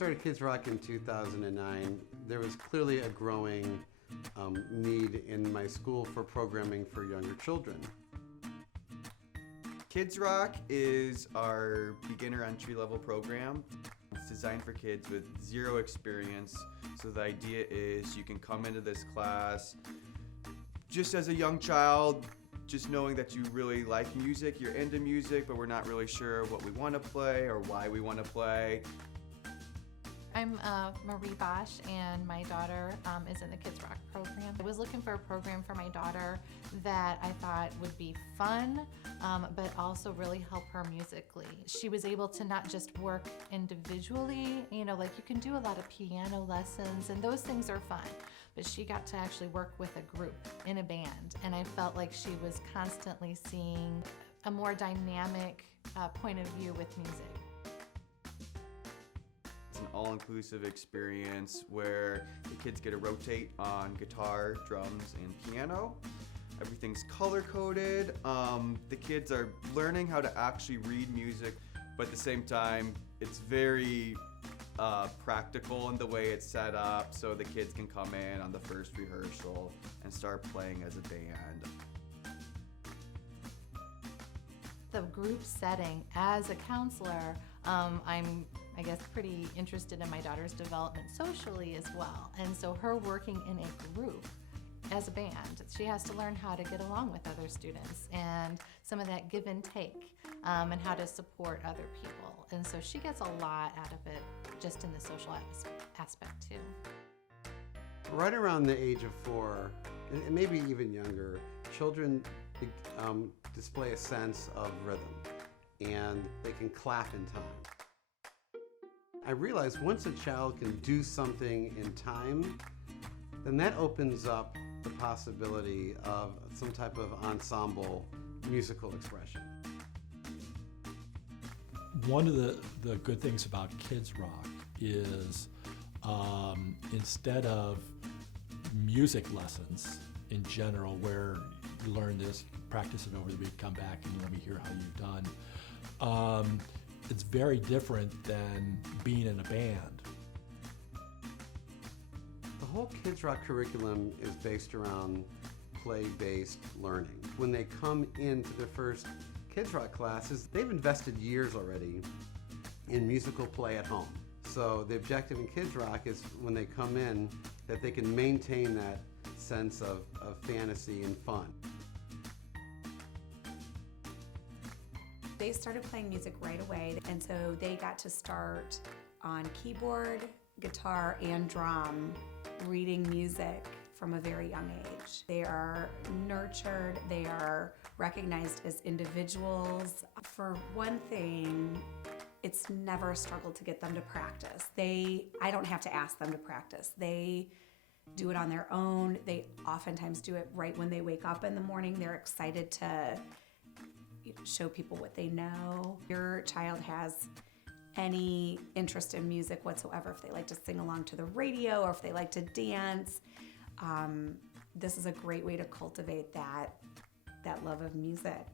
started Kids Rock in 2009, there was clearly a growing need in my school for programming for younger children. KIDZROCK is our beginner entry-level program. It's designed for kids with zero experience. So the idea is you can come into this class just as a young child, just knowing that you really like music, you're into music, but we're not really sure what we want to play or why we want to play. I'm Marie Bosch, and my daughter is in the KIDZROCK program. I was looking for a program for my daughter that I thought would be fun, but also really help her musically. She was able to not just work individually, like you can do a lot of piano lessons, and those things are fun, but she got to actually work with a group in a band, and I felt like she was constantly seeing a more dynamic point of view with music. An all-inclusive experience where the kids get to rotate on guitar, drums, and piano. Everything's color-coded. The kids are learning how to actually read music, but at the same time, it's very practical in the way it's set up, so the kids can come in on the first rehearsal and start playing as a band. The group setting, as a counselor, I'm pretty interested in my daughter's development socially as well. And so her working in a group as a band, she has to learn how to get along with other students and some of that give and take, and how to support other people. And so she gets a lot out of it just in the social aspect too. Right around the age of 4, and maybe even younger, children display a sense of rhythm, and they can clap in time. I realized once a child can do something in time, then that opens up the possibility of some type of ensemble musical expression. One of the good things about KIDZROCK is instead of music lessons in general, where you learn this, practice it over the week, come back and let me hear how you've done. It's very different than being in a band. The whole KIDZROCK curriculum is based around play-based learning. When they come into their first KIDZROCK classes, they've invested years already in musical play at home. So the objective in KIDZROCK is when they come in that they can maintain that sense of fantasy and fun. They started playing music right away, and so they got to start on keyboard, guitar, and drum, reading music from a very young age. They are nurtured, they are recognized as individuals. For one thing, it's never a struggle to get them to practice. I don't have to ask them to practice. They do it on their own. They oftentimes do it right when they wake up in the morning. They're excited to show people what they know. Your child has any interest in music whatsoever, if they like to sing along to the radio or if they like to dance, this is a great way to cultivate that love of music.